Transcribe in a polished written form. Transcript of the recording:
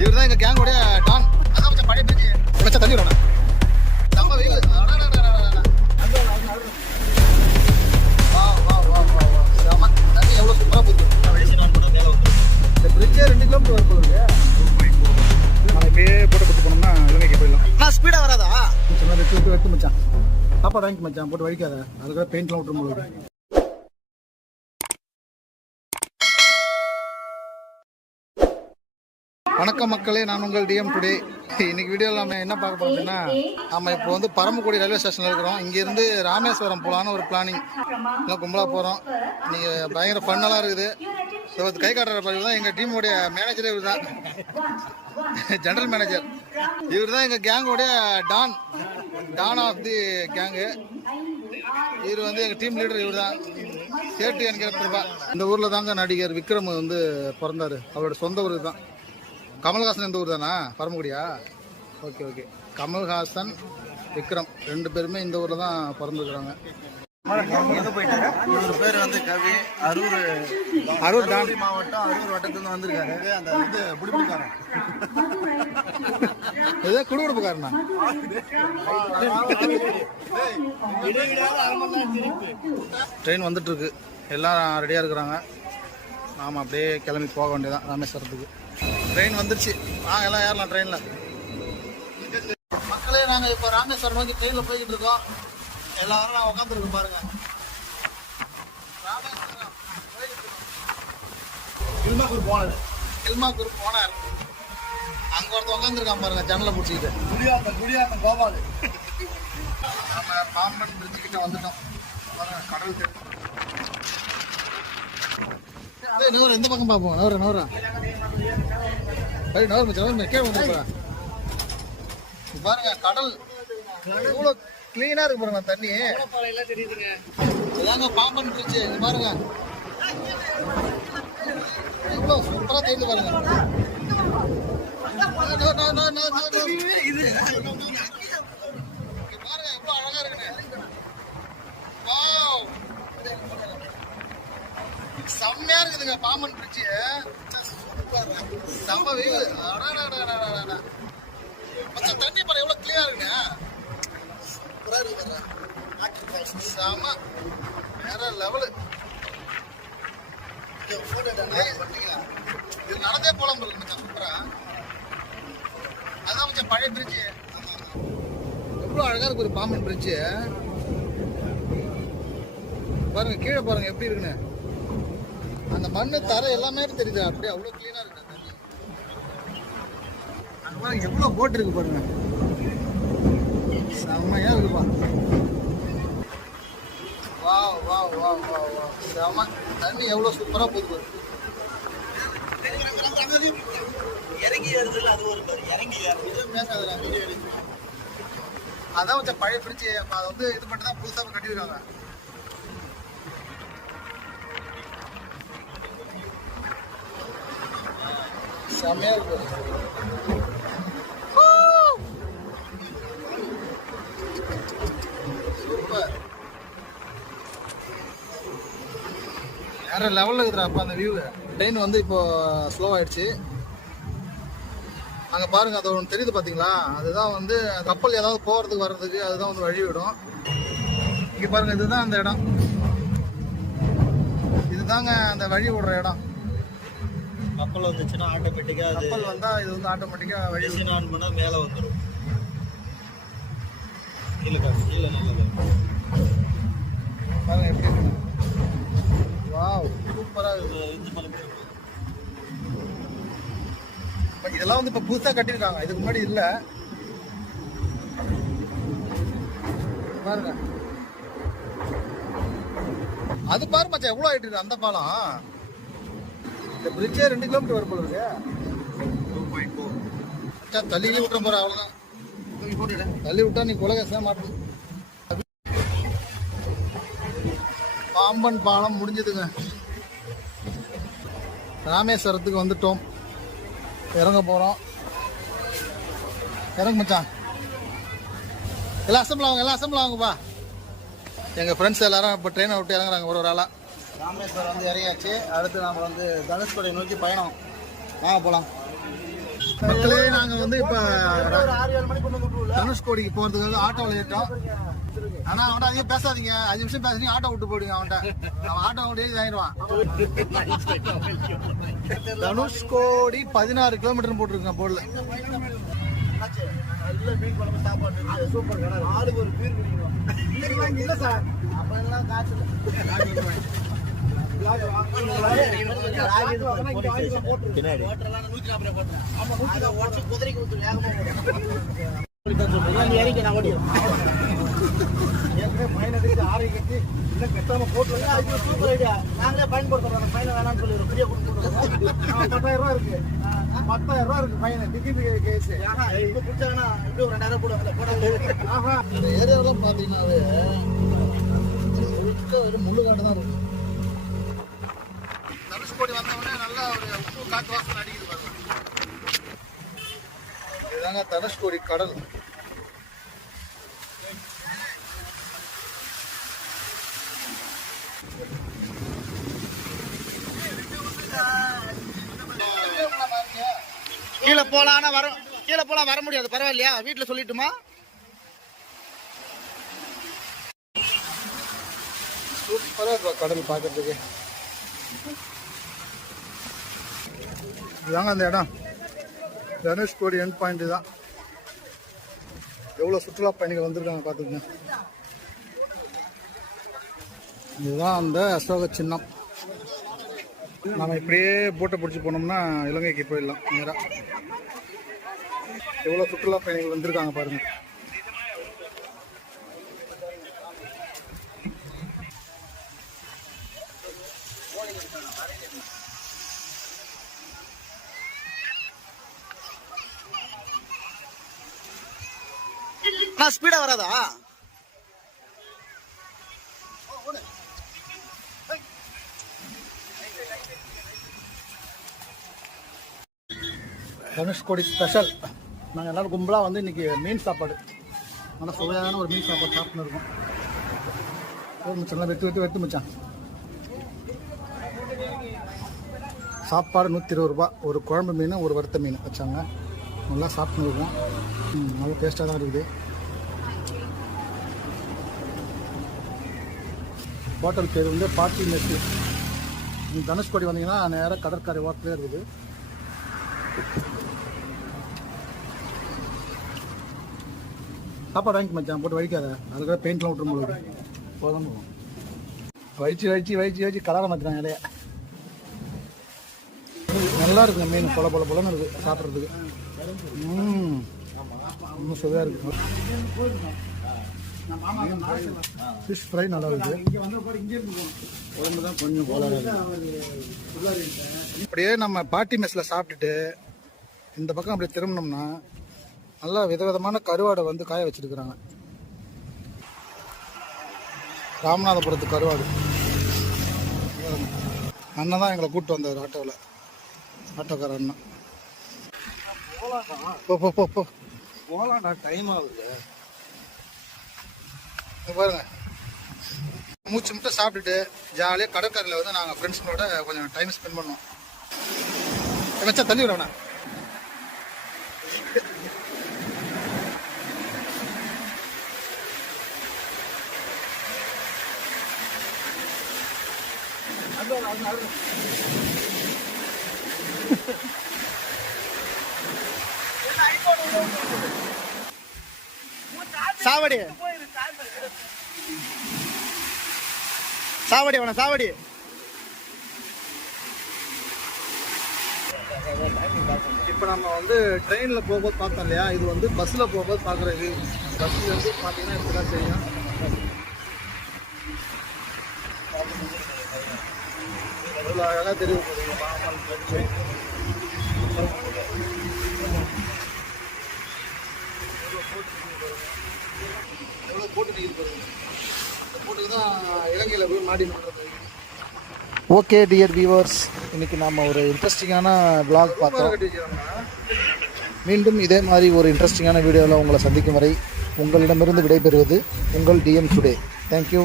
இவர் தான் எங்க கேங்கோட டான். அதான் கொஞ்சம் பழைய பிரிட்ஜ். கொஞ்சம் தள்ளி விடணும். நம்ம வெயில். தண்ணி எவ்வளோ சூப்பராக போகுது. இந்த பிரிட்ஜே 2 கிலோமீட்டர் வர போகுது. நம்ம இப்படியே போட்டு போனோம்னா இலங்கைக்கு போயிடலாம். நான் ஸ்பீடாக வராதா? சொன்னா எடுத்து மச்சான். சாப்பாடு வாங்கி மச்சான், போட்டு வடிக்காத. அதுக்காக பெயிண்ட்லாம் விட்டுரும் போது. வணக்கம் மக்களே, நான் உங்கள் டிஎம் டுடே. இன்னைக்கு வீடியோவில் நம்ம என்ன பார்க்க போறோம்னா, நம்ம இப்போ வந்து பரமக்குடி ரயில்வே ஸ்டேஷனில் இருக்கிறோம். இங்கேருந்து ராமேஸ்வரம் போகலான்னு ஒரு பிளானிங். எல்லாம் கும்பலாக போகிறோம். நீங்கள் பயங்கர ஃபன்னெல்லாம் இருக்குது. ஸோ கை காட்டுற பதிவு தான் எங்கள் டீமோடைய மேனேஜரே இவர் தான், ஜெனரல் மேனேஜர். இவர் தான் எங்கள் கேங்கோடைய டான் ஆஃப் தி கேங்கு. இவர் வந்து எங்கள் டீம் லீடர். இவர் தான் சேட்டு என்கிற பிரபா. இந்த ஊரில் தாங்க நடிகர் விக்ரம் வந்து பிறந்தார். அவரோட சொந்த ஊருக்கு தான். கமல்ஹாசன் இந்த ஊர் தானா? பரமக்குடியா? Okay okay. கமல்ஹாசன், விக்ரம் 2 பேருமே இந்த ஊரில் தான் பிறந்துருக்குறாங்க. இவர் பேர் வந்து கவி. அரூர் மாவட்டம், அரூர் வட்டத்துலேருந்து வந்திருக்காரு. அந்த வந்து குடிப்பிடிக்காரன், ஏதோ குடுகுடுப்புக்காரனா? ட்ரெயின் வந்துட்டு இருக்கு. எல்லாம் ரெடியாக இருக்கிறாங்க. நாம் அப்படியே கிளம்பி போக வேண்டியதான் ராமேஸ்வரத்துக்கு. ட்ரெயின் வந்துருச்சு. நாங்கள் எல்லாம் ஏறலாம் ட்ரெயினில். மக்களே, நாங்கள் இப்போ ராமேஸ்வரம் நோக்கி ட்ரெயினில் போய்கிட்டு இருக்கோம். எல்லாரும் நான் உட்காந்துருக்கோம் பாருங்க. ராமேஸ்வரம் கில்மாக்கூர் போனார். அங்கே ஒருத்தர் உட்காந்துருக்கான் பாருங்க, ஜன்னலை பிடிச்சிக்கிட்டு. குடியாத்தம் கோபால். நம்ம பாம்பன் பிரிட்ஜு கிட்ட வந்துட்டோம் பாருங்க. கடல் தெரியும். நவர எந்த பக்கம் பார்ப்போம். நவரா கீழே வந்து பாருங்க. கடல் எவ்வளோ கிளீனா இருக்கு பாருங்க. தண்ணி இதாங்க பாம்பன் பிரிட்ஜ். பாருங்க எவ்வளோ சூப்பரா தெரியுது பாருங்க. பாருங்க எவ்வளோ அழகா இருக்குன்னு. செம்மையா இருக்குதுங்க பாம்பன் பிரிட்ஜ். செம்ம வெயில். தண்ணி பாரு எவ்வளவு கிளியரா இருக்குங்க. செம்ம வேற லெவலு. இது நடந்தே போலாம் இருக்கு மச்சான். சூப்பரா. அதான் மச்சான் பழைய பிரிட்ஜ். எவ்வளவு அழகா இருக்கு ஒரு பாம்பன் பிரிட்ஜ். பாருங்க கீழே பாருங்க எப்படி இருக்குன்னு. அந்த மண்ணு தர எல்லாமே தெரியுது. அப்படியே அவ்வளோ கிளீனா இருக்கு தண்ணி. அங்க பாருங்க எவ்வளோ போட் இருக்கு பாருங்க. செம்மையா இருக்குப்பா. Wow wow wow wow wow. செம தண்ணி எவ்வளோ சூப்பரா போகுது. அதான் கொஞ்சம் பழைய பிரிட்ஜ். அதை வந்து இது மட்டும் தான் புதுசாக கட்டியிருக்காங்க. செம்மையா இருக்கு. சூப்பர். வேற லெவலில் இருக்குதுடா அப்போ அந்த வியூ. ட்ரெயின் வந்து இப்போ ஸ்லோ ஆயிடுச்சு. அங்கே பாருங்க, அது ஒன்று தெரியுது பார்த்தீங்களா? அதுதான் வந்து கப்பல் ஏதாவது போகிறதுக்கு வர்றதுக்கு அதுதான் வந்து வழி விடும். இங்கே பாருங்க, இதுதான் அந்த இடம். இதுதாங்க அந்த வழி விடுற இடம். கப்பல் வந்துச்சுன்னா ஆட்டோமேட்டிக்காக கப்பல் வந்தால் இது வந்து ஆட்டோமேட்டிக்காக வழி ஆன் பண்ணால் மேலே வந்துடும். கீழே நல்லது பாருங்க எப்படி இருக்கு. வாவ் சூப்பராக இருக்குது. இதெல்லாம் வந்து இப்போ புதுசாக கட்டியிருக்காங்க. இதுக்கு முன்னாடி இல்லை. பாருங்க அது பாரு மச்சான் எவ்வளோ ஆயிட்டு இருக்கு அந்த பாலம். இந்த பிரிட்ஜே 2 கிலோமீட்டர் வர போல இருக்கு. தள்ளி விட்டுற போற அவ்வளோதான். தள்ளி விட்டா நீ குலகேசம் மாட்டேன். பாம்பன் பாலம் முடிஞ்சதுங்க. ராமேஸ்வரத்துக்கு வந்துட்டோம். இறங்க போகிறோம். இறங்க மச்சான். எல்லாம் அசம்பிள் ஆகுங்கப்பா. எங்கள் ஃப்ரெண்ட்ஸ் எல்லாரும் இப்போ ட்ரெயினை விட்டு இறங்குறாங்க ஒரு ஆளாக. ராமேஸ்வரம் வந்து இறங்கியாச்சு. அடுத்து நாம் வந்து தனுஷ்கோடி நோக்கி பயணம். போலாம் மக்களே. நாங்கள் வந்து இப்போ தனுஷ்கோடிக்கு போகிறதுக்காக ஆட்டோவில் ஏற்றோம். ஆனால் அவன்கிட்ட அதிகம் பேசாதீங்க, 5 நிமிஷம் பேசுறீங்க ஆட்டோ விட்டு போயிடுங்க. அவன்கிட்ட அவன் ஆட்டோ விட்டு ஆயிடுவான். தனுஷ்கோடி 16 கிலோமீட்டர் போட்டிருக்கேன் போர்டில். நாங்களே பயன்படுத்துறோம். ஃபைன் வேணாம்னு சொல்லிடுறோம். ஃப்ரீயா கொடுத்துருவோம். 10,000 இருக்கு. 10,000 இருக்கு ஃபைன். டிக்கெட் கேஸ் இப்போ பிடிச்சாங்கன்னா எப்படி ஒரு 2,000 போடுவாங்க. இந்த ஏரியாவில் பார்த்தீங்கன்னாவே வெறும் முள்ளுக்காட்டு தான் இருக்கும். தனுஷ்கோடி வந்தவொடனே நல்லா ஒரு உப்பு காற்று வாசனை அடிக்குது பாருங்க. இதுதாங்க தனுஷ்கோடி கடல். கீழே போலாம் கீழே போலாம் வர முடியாது. பரவாயில்லையா? வீட்டுல சொல்லிட்டுமா? சூப்பராக இருக்கும் கடல் பார்க்கறதுக்கு. இதுதாங்க அந்த இடம். தனுஷ்கோடி எண்ட் பாயிண்ட் தான். எவ்வளோ சுற்றுலா பயணிகள் வந்திருக்காங்க பார்த்துக்கங்க. இதுதான் அந்த அசோக சின்னம். நம்ம இப்படியே போட்டை பிடிச்சி போனோம்னா இலங்கைக்கு போயிடலாம் நேராக. எவ்வளோ சுற்றுலா பயணிகள் வந்திருக்காங்க பாருங்க. ஸ்பீடா வராதா? தனுஷ்கோடி ஸ்பெஷல். நாங்கள் எல்லோரும் கும்பலாக வந்து இன்றைக்கி மீன் சாப்பாடு, நல்லா சுவையான ஒரு மீன் சாப்பாடு சாப்பிட்னு இருக்கோம். மிச்சம்லாம் வெட்டு மிச்சான். சாப்பாடு 120 ரூபா. ஒரு குழம்பு மீன், ஒரு வறுத்த மீன் வச்சாங்க. நல்லா சாப்பிட்னு இருக்கோம். நல்லா டேஸ்ட்டாக தான் இருக்குது. ஹோட்டல் பேர் வந்து பாட்டி மெஸ்ஸு. தனுஷ்கோடி வந்தீங்கன்னா நேராக கடற்கரை ஓரத்துலேயே இருக்குது. சாப்பாடு வாங்கி மச்சான், போட்டு வலிக்காத. அதுக்காக பெயிண்ட்லாம் விட்டுரும் போது போதும். வயிச்சு கலரை மாற்றினாங்க இலைய. நல்லா இருக்குங்க மீன். பொலன்னு இருக்குது சாப்பிட்றதுக்கு. இன்னும் சுவையாக இருக்குது. ஃபிஷ் ஃப்ரை நல்லா இருக்குது. உடம்பு தான் கொஞ்சம் கோளாக இருக்குது. அப்படியே நம்ம பாட்டி மெஸ்ஸில் சாப்பிட்டுட்டு இந்த பக்கம் அப்படியே திரும்பினோம்னா நல்லா விதவிதமான கருவாடை வந்து காய வச்சிருக்கிறாங்க. ராமநாதபுரத்து கருவாடு. அண்ணன் தான் எங்களை கூப்பிட்டு வந்தார் ஆட்டோவில். ஆட்டோக்கார அண்ணன். போ போகலாம்டா, டைம் ஆகுது. பாருங்க, மூச்சு மட்டும் சாப்பிட்டுட்டு ஜாலியாக கடற்கரையில் வந்து நாங்கள் ஃப்ரெண்ட்ஸுங்களோட கொஞ்சம் டைம் ஸ்பெண்ட் பண்ணோம். வச்சா தள்ளி விடணா. சாவடி சாவடி வேணா சாவடி. இப்போ நம்ம வந்து ட்ரெயினில் போகும்போது பார்த்தோம் இல்லையா, இது வந்து பஸ்ஸில் போகும்போது பார்க்குறது. பஸ்ஸில் வந்து பார்த்தீங்கன்னா இப்படி தான் தெரியும். எவ்வளோ அழகாக தெரியும். எவ்வளோ போட்டு நிற்கிது பாருங்க. இந்த போட்டுக்கு தான் இலங்கையில் போய் மாடி பண்ணுறது. ஓகே டியர் வியூவர்ஸ், இன்னைக்கு நாம் ஒரு இன்ட்ரெஸ்டிங்கான vlog பார்த்தோம். மீண்டும் இதே மாதிரி ஒரு இன்ட்ரெஸ்டிங்கான வீடியோவில் உங்களை சந்திக்கும் வரை உங்களிடமிருந்து விடைபெறுவது உங்கள் டிஎம் டுடே. தேங்க்யூ.